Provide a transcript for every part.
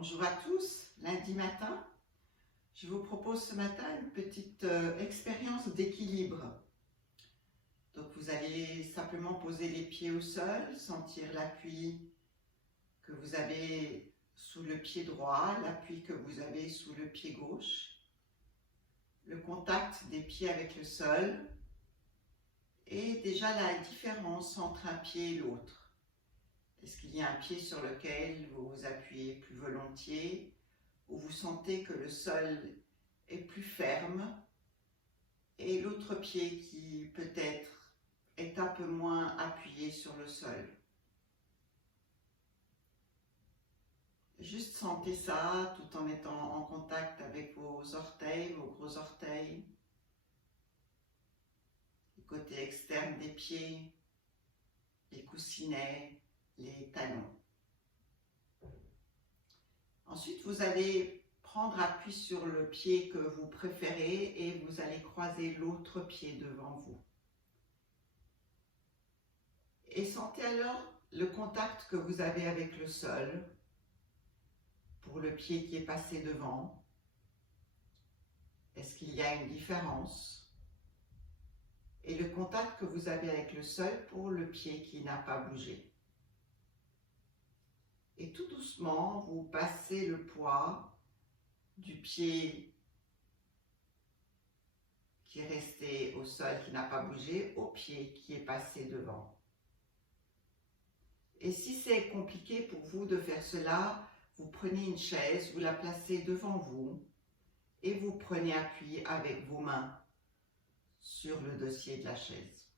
Bonjour à tous, lundi matin, je vous propose ce matin une petite expérience d'équilibre. Donc vous allez simplement poser les pieds au sol, sentir l'appui que vous avez sous le pied droit, l'appui que vous avez sous le pied gauche, le contact des pieds avec le sol et déjà la différence entre un pied et l'autre. Est-ce qu'il y a un pied sur lequel vous vous appuyez plus volontiers, où vous sentez que le sol est plus ferme, et l'autre pied qui peut-être est un peu moins appuyé sur le sol? Juste sentez ça tout en étant en contact avec vos orteils, vos gros orteils, le côté externe des pieds, les coussinets, les talons. Ensuite, vous allez prendre appui sur le pied que vous préférez et vous allez croiser l'autre pied devant vous. Et sentez alors le contact que vous avez avec le sol pour le pied qui est passé devant. Est-ce qu'il y a une différence? Et le contact que vous avez avec le sol pour le pied qui n'a pas bougé. Et tout doucement, vous passez le poids du pied qui est resté au sol, qui n'a pas bougé, au pied qui est passé devant. Et si c'est compliqué pour vous de faire cela, vous prenez une chaise, vous la placez devant vous et vous prenez appui avec vos mains sur le dossier de la chaise.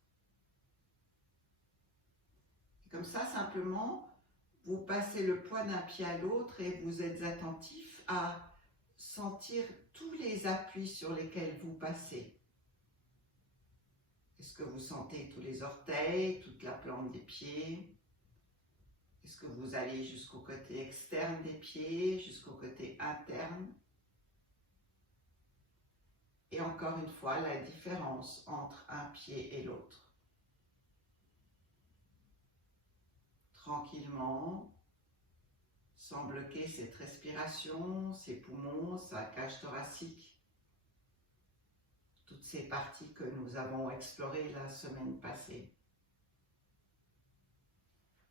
Et comme ça, simplement, vous passez le poids d'un pied à l'autre et vous êtes attentif à sentir tous les appuis sur lesquels vous passez. Est-ce que vous sentez tous les orteils, toute la plante des pieds? Est-ce que vous allez jusqu'au côté externe des pieds, jusqu'au côté interne? Et encore une fois, la différence entre un pied et l'autre. Tranquillement, sans bloquer cette respiration, ses poumons, sa cage thoracique, toutes ces parties que nous avons explorées la semaine passée.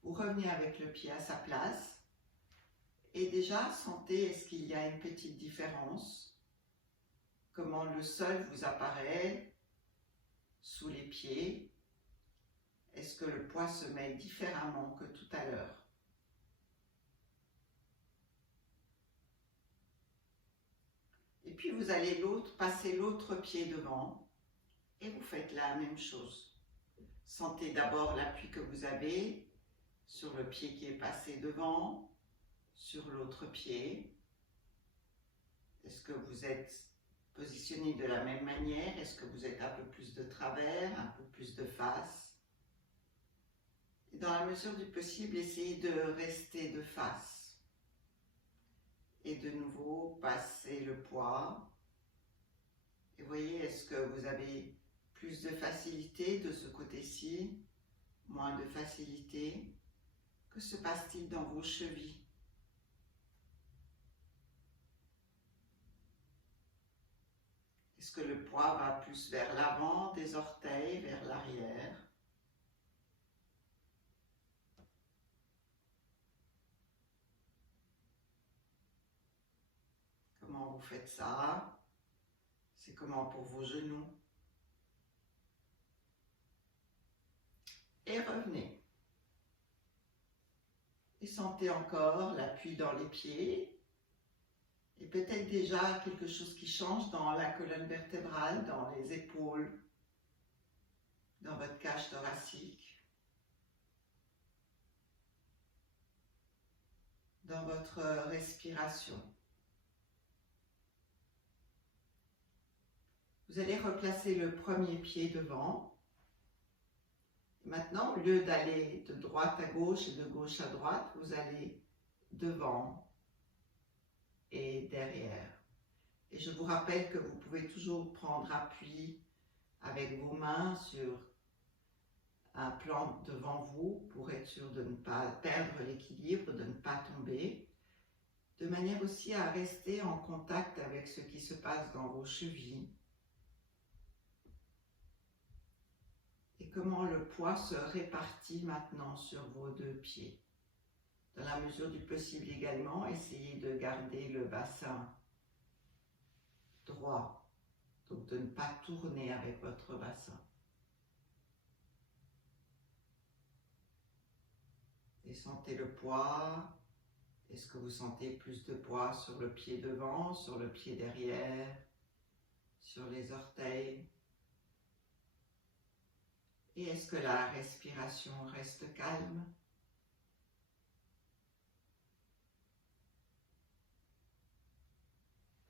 Vous revenez avec le pied à sa place et déjà sentez, est-ce qu'il y a une petite différence? Comment le sol vous apparaît sous les pieds? Est-ce que le poids se met différemment que tout à l'heure? Et puis vous allez passer l'autre pied devant et vous faites la même chose. Sentez d'abord l'appui que vous avez sur le pied qui est passé devant, sur l'autre pied. Est-ce que vous êtes positionné de la même manière? Est-ce que vous êtes un peu plus de travers, un peu plus de face? Et dans la mesure du possible, essayez de rester de face. Et de nouveau, passez le poids. Et voyez, est-ce que vous avez plus de facilité de ce côté-ci, moins de facilité? Que se passe-t-il dans vos chevilles? Est-ce que le poids va plus vers l'avant des orteils, vers l'arrière? Comment vous faites ça? C'est comment pour vos genoux? Et revenez. Et sentez encore l'appui dans les pieds. Et peut-être déjà quelque chose qui change dans la colonne vertébrale, dans les épaules, dans votre cage thoracique, dans votre respiration. Vous allez replacer le premier pied devant. Maintenant, au lieu d'aller de droite à gauche et de gauche à droite, vous allez devant et derrière. Et je vous rappelle que vous pouvez toujours prendre appui avec vos mains sur un plan devant vous pour être sûr de ne pas perdre l'équilibre, de ne pas tomber, de manière aussi à rester en contact avec ce qui se passe dans vos chevilles et comment le poids se répartit maintenant sur vos deux pieds. Dans la mesure du possible également, essayez de garder le bassin droit, donc de ne pas tourner avec votre bassin. Et sentez le poids. Est-ce que vous sentez plus de poids sur le pied devant, sur le pied derrière, sur les orteils? Et est-ce que la respiration reste calme?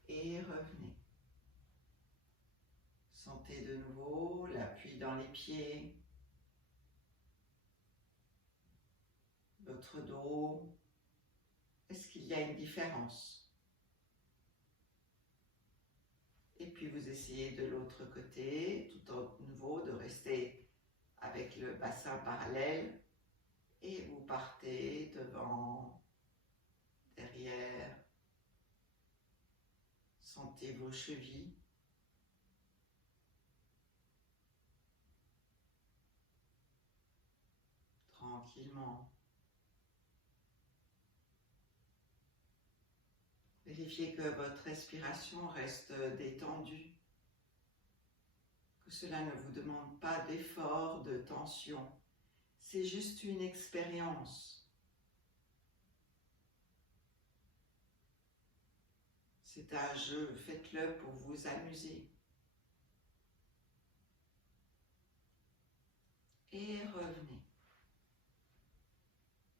Et revenez. Sentez de nouveau l'appui dans les pieds, votre dos. Est-ce qu'il y a une différence? Et puis vous essayez de l'autre côté, tout à nouveau, de rester avec le bassin parallèle et vous partez devant, derrière. Sentez vos chevilles. Tranquillement. Vérifiez que votre respiration reste détendue, que cela ne vous demande pas d'effort, de tension. C'est juste une expérience. C'est un jeu, faites-le pour vous amuser. Et revenez.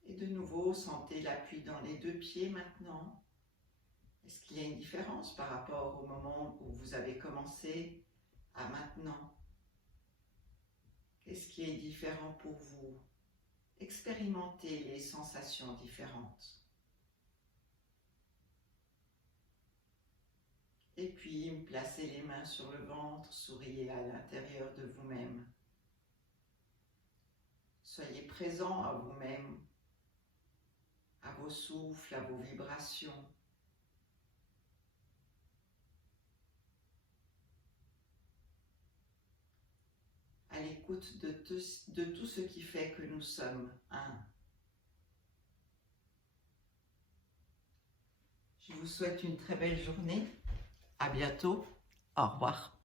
Et de nouveau, sentez l'appui dans les deux pieds maintenant. Est-ce qu'il y a une différence par rapport au moment où vous avez commencé à maintenant? Qu'est-ce qui est différent pour vous? Expérimentez les sensations différentes. Et puis, placez les mains sur le ventre, souriez à l'intérieur de vous-même. Soyez présent à vous-même, à vos souffles, à vos vibrations. À l'écoute de tout ce qui fait que nous sommes un. Je vous souhaite une très belle journée. À bientôt. Au revoir.